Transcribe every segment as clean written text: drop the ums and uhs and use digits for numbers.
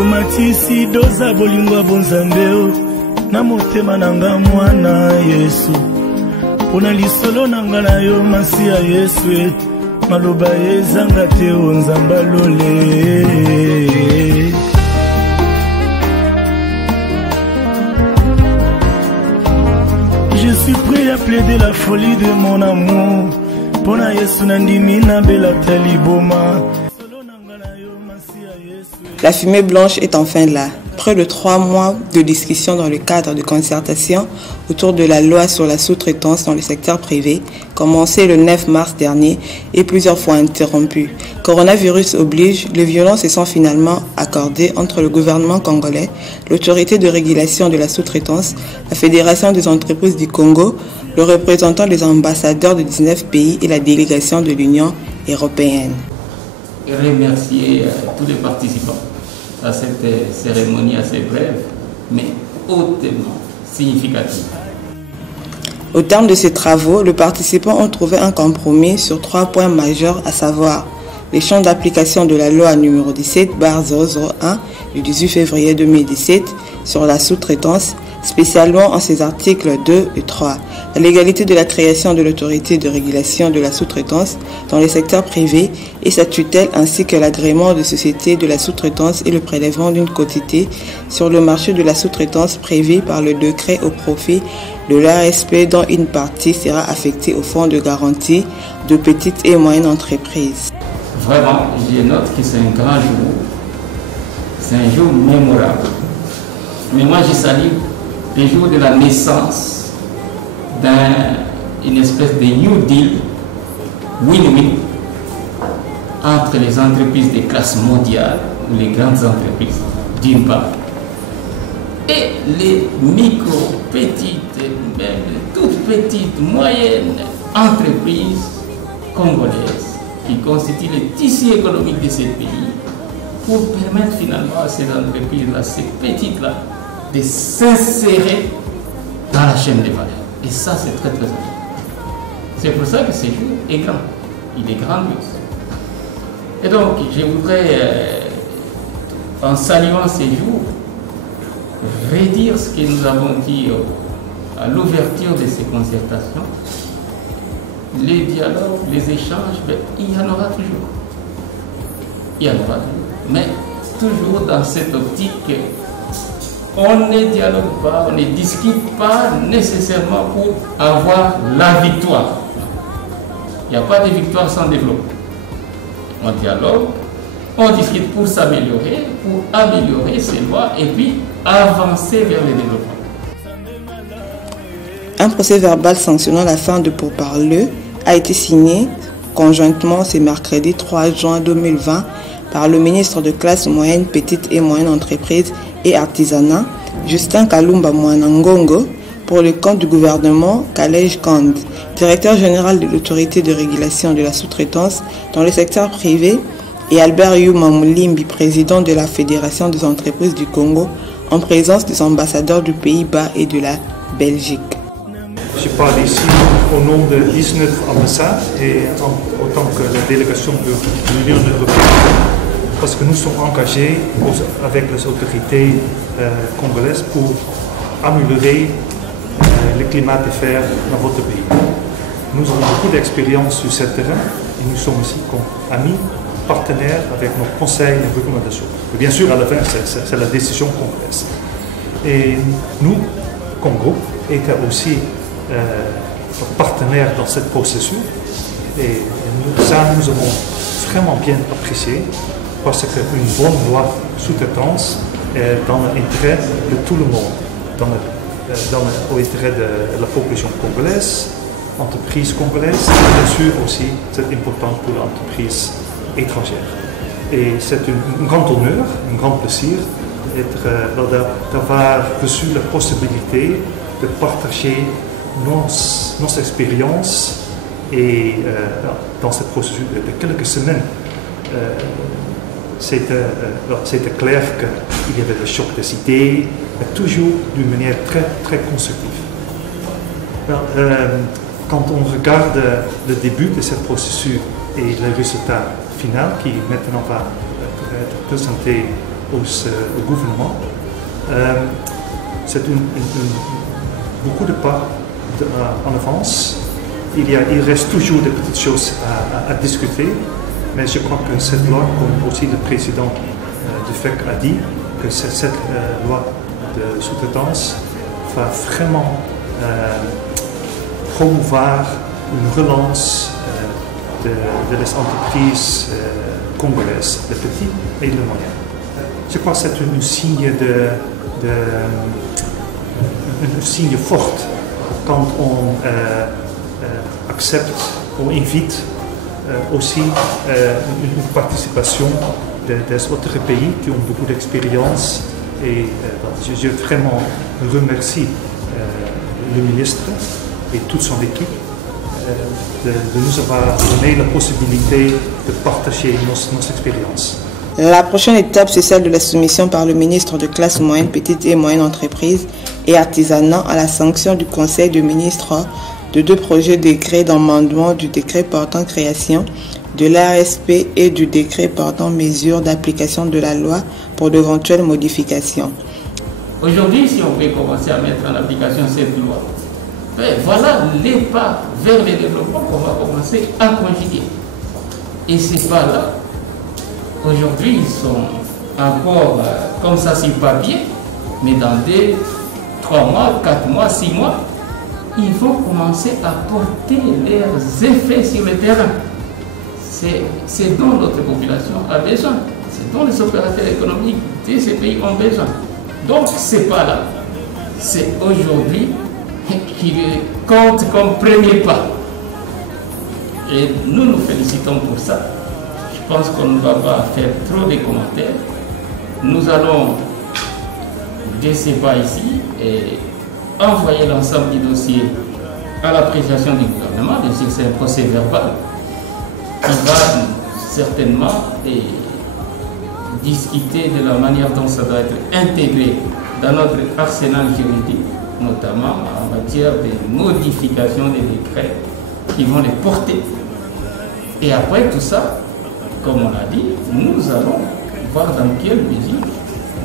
omatisi doza bolingo bonzambeo na motema nanga mwana Yesu pona lisolo nanga na yo masi ya Yesu maloba ezanga te onzamba lole. Je suis prêt à plaider la folie de mon amour pona Yesu nandimi na bela taliboma. La fumée blanche est enfin là. Près de 3 mois de discussion dans le cadre de concertation autour de la loi sur la sous-traitance dans le secteur privé, commencée le 9 mars dernier et plusieurs fois interrompue. Coronavirus oblige, les violences se sont finalement accordées entre le gouvernement congolais, l'autorité de régulation de la sous-traitance, la Fédération des entreprises du Congo, le représentant des ambassadeurs de 19 pays et la délégation de l'Union européenne. Remercier tous les participants à cette cérémonie assez brève, mais hautement significative. Au terme de ces travaux, les participants ont trouvé un compromis sur 3 points majeurs, à savoir les champs d'application de la loi numéro 17/001 du 18 février 2017 sur la sous-traitance, spécialement en ses articles 2 et 3, la légalité de la création de l'autorité de régulation de la sous-traitance dans les secteurs privés et sa tutelle ainsi que l'agrément de société de la sous-traitance et le prélèvement d'une quotité sur le marché de la sous-traitance prévu par le décret au profit de l'ASP dont une partie sera affectée au fonds de garantie de petites et moyennes entreprises. Vraiment, je note que c'est un grand jour, c'est un jour mémorable. Mais moi je salue le jour de la naissance d'une espèce de New Deal win-win entre les entreprises de classe mondiale ou les grandes entreprises d'une part et les micro, petites, même toutes petites, moyennes entreprises congolaises qui constituent le tissu économique de ces pays pour permettre finalement à ces entreprises-là, ces petites-là, de s'insérer dans la chaîne des valeurs. Et ça, c'est très très important. C'est pour ça que ce jour est grand. Il est grandiose. Et donc, je voudrais, en saluant ces jours, redire ce que nous avons dit à l'ouverture de ces concertations. Les dialogues, les échanges, il y en aura toujours. Il y en aura toujours. Mais toujours dans cette optique, on ne dialogue pas, on ne discute pas nécessairement pour avoir la victoire. Il n'y a pas de victoire sans développement. On dialogue, on discute pour s'améliorer, pour améliorer ces lois et puis avancer vers le développement. Un procès verbal sanctionnant la fin de pourparlers a été signé conjointement ce mercredi 3 juin 2020 par le ministre de classe moyenne, petite et moyenne entreprise et artisanat, Justin Kalumba Mwanangongo, pour le compte du gouvernement Kalej Kand, directeur général de l'autorité de régulation de la sous-traitance dans le secteur privé, et Albert Yuma Moulimbi, président de la Fédération des entreprises du Congo, en présence des ambassadeurs du Pays-Bas et de la Belgique. Je parle ici au nom de 19 ambassades et en tant que la délégation de l'Union européenne, parce que nous sommes engagés avec les autorités congolaises pour améliorer le climat d'affaires dans votre pays. Nous avons beaucoup d'expérience sur ce terrain et nous sommes aussi comme amis, partenaires avec nos conseils et recommandations. Et bien sûr, à la fin, c'est la décision congolaise. Et nous, comme groupe, étions aussi partenaires dans ce processus. Et nous avons vraiment bien apprécié parce qu'une bonne loi sous-traitance est dans l'intérêt de tout le monde, au intérêt de la population congolaise, entreprise congolaise, et bien sûr aussi c'est important pour l'entreprise étrangère. Et c'est un grand honneur, un grand plaisir d'avoir reçu la possibilité de partager nos expériences et dans ce processus de quelques semaines. C'était clair qu'il y avait des chocs des idées, mais toujours d'une manière très, très constructive. Quand on regarde le début de ce processus et le résultat final qui maintenant va être présenté au gouvernement. C'est beaucoup de pas en avance. Il reste toujours des petites choses à discuter, mais je crois que cette loi, comme aussi le président du FEC a dit, que cette loi de sous-traitance va vraiment promouvoir une relance de les entreprises congolaises, les petits et les moyens. Je crois que c'est un signe un signe fort quand on accepte, on invite aussi une participation des autres pays qui ont beaucoup d'expérience. Et je vraiment remercie le ministre et toute son équipe de nous avoir donné la possibilité de partager nos expériences. La prochaine étape, c'est celle de la soumission par le ministre de classe moyenne, petite et moyenne entreprise et artisanat à la sanction du Conseil des ministres de 2 projets de décret d'amendement du décret portant création de l'ASP et du décret portant mesures d'application de la loi pour d'éventuelles modifications. Aujourd'hui, si on veut commencer à mettre en application cette loi, voilà les pas vers le développement qu'on va commencer à conjuguer. Et ces pas-là, aujourd'hui, ils sont encore comme ça sur papier, mais dans 2, 3 mois, 4 mois, 6 mois, ils vont commencer à porter leurs effets sur le terrain. C'est dont notre population a besoin, c'est dont les opérateurs économiques de ces pays ont besoin. Donc, c'est pas là. C'est aujourd'hui qui compte comme premier pas. Et nous nous félicitons pour ça. Je pense qu'on ne va pas faire trop de commentaires. Nous allons, de ces pas ici, et envoyer l'ensemble du dossier à l'appréciation du gouvernement. Bien sûr, c'est un procès verbal qui va certainement discuter de la manière dont ça doit être intégré dans notre arsenal juridique, notamment en matière de modification des décrets qui vont les porter. Et après tout ça, comme on l'a dit, nous allons voir dans quelle mesure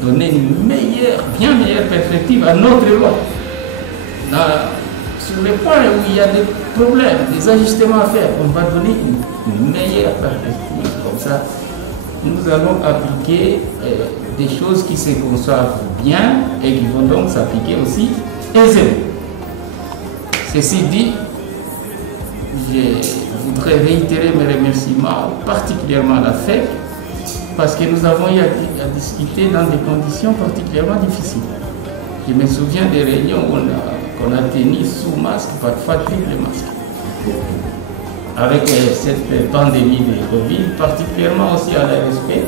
donner une meilleure, bien meilleure perspective à notre loi. Sur les points où il y a des problèmes, des ajustements à faire, on va donner une meilleure perspective. Comme ça, nous allons appliquer des choses qui se conçoivent bien et qui vont donc s'appliquer aussi aisément. Ceci dit, je voudrais réitérer mes remerciements particulièrement à la FEC parce que nous avons eu à discuter dans des conditions particulièrement difficiles. Je me souviens des réunions qu'on a tenues sous masque, parfois triple masque. Avec cette pandémie de Covid, particulièrement aussi à l'ASP,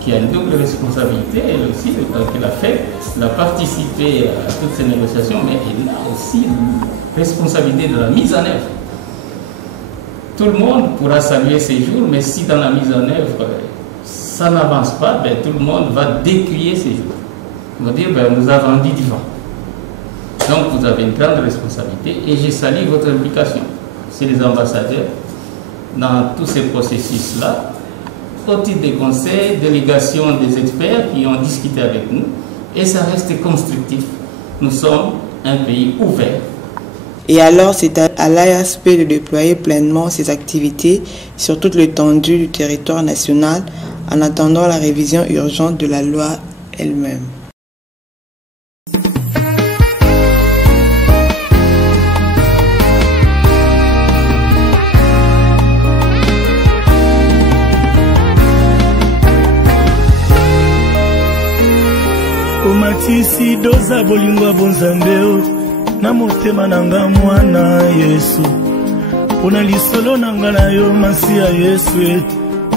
qui a une double responsabilité, elle aussi, que la FEC a participé à toutes ces négociations, mais elle a aussi une responsabilité de la mise en œuvre. Tout le monde pourra saluer ces jours, mais si dans la mise en œuvre, ça n'avance pas, ben, tout le monde va décrier ces jours. On va dire, ben, nous avons vendu du vent. Donc vous avez une grande responsabilité et je salue votre implication. C'est les ambassadeurs dans tous ces processus-là, au titre des conseils, délégations des experts qui ont discuté avec nous, et ça reste constructif. Nous sommes un pays ouvert. Et alors, c'est à l'ASP de déployer pleinement ses activités sur toute l'étendue du territoire national en attendant la révision urgente de la loi elle-même. omatisi doza bolingo bonzambe na motema nanga mwana Yesu pona lisolo nanga na yo masi ya Yesu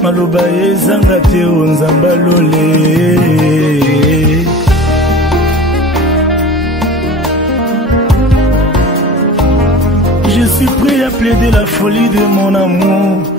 maloba ezanga te onzamba lole. Je suis prêt à plaider la folie de mon amour.